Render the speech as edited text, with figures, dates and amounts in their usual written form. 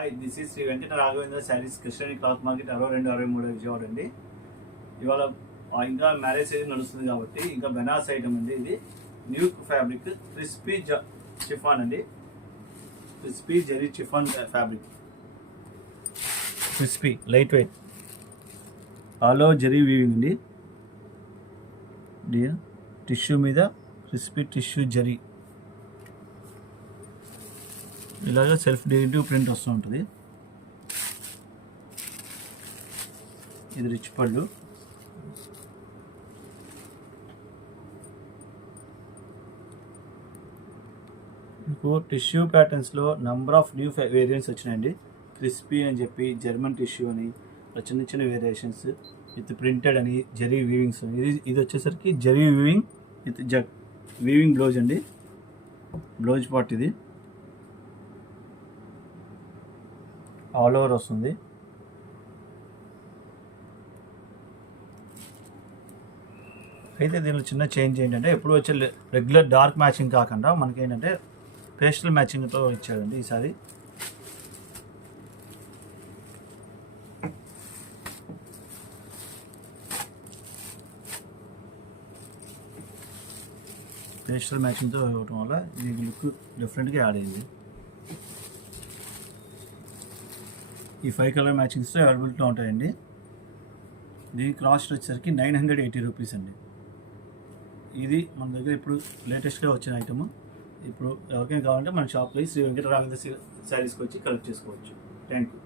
Hi, this is Shri Venkata Raghavendra sarees కృష్ణని cloth market 62-63 Vijayawada అండి. ఇవాళ ఇంకా మ్యారేజ్ సీజన్ నడుస్తుంది కాబట్టి ఇంకా బెనారస్ ఐటమ్ అండి. ఇది న్యూ ఫ్యాబ్రిక్ క్రిస్పీ చిఫాన్ అండి. Crispy zari chiffon fabric, crispy light weight all over zari weaving అండి. టిష్యూ మీద క్రిస్పీ టిష్యూ జరీ, ఇలాగ సెల్ఫ్ డెకరేటివ్ ప్రింట్ వస్తూ ఉంటుంది. ఇది రిచ్ పళ్ళు. మీకు టిష్యూ ప్యాటర్న్స్లో నెంబర్ ఆఫ్ న్యూ వేరియంట్స్ వచ్చినాయండి. క్రిస్పీ అని చెప్పి, జర్మన్ టిష్యూ అని, చిన్న చిన్న వేరియేషన్స్ విత్ ప్రింటెడ్ అని, జరీ వీవింగ్స్. ఇది వచ్చేసరికి zari weaving with weaving blouse అండి. బ్లౌజ్ పార్ట్ ఇది ఆల్ ఓవర్ వస్తుంది. అయితే దీనిలో చిన్న చేంజ్ ఏంటంటే, ఎప్పుడు వచ్చే రెగ్యులర్ డార్క్ మ్యాచింగ్ కాకుండా మనకి ఏంటంటే పేస్టల్ మ్యాచింగ్తో ఇచ్చాడండి ఈసారి. పేస్టల్ మ్యాచింగ్తో ఇవ్వటం వల్ల దీని లుక్ డిఫరెంట్గా యాడ్ అయింది. ఈ 5 కలర్ మ్యాచింగ్స్తో అవైలబిలిటీలో ఉంటాయండి. దీని కాస్ట్ వచ్చేసరికి 980 రూపీస్ అండి. ఇది మన దగ్గర ఇప్పుడు లేటెస్ట్గా వచ్చిన ఐటమ్. ఇప్పుడు ఎవరికైనా కావాలంటే మన షాప్లో శ్రీ వెంకట రాఘవేంద్ర శారీస్కి వచ్చి కలెక్ట్ చేసుకోవచ్చు. Thank you.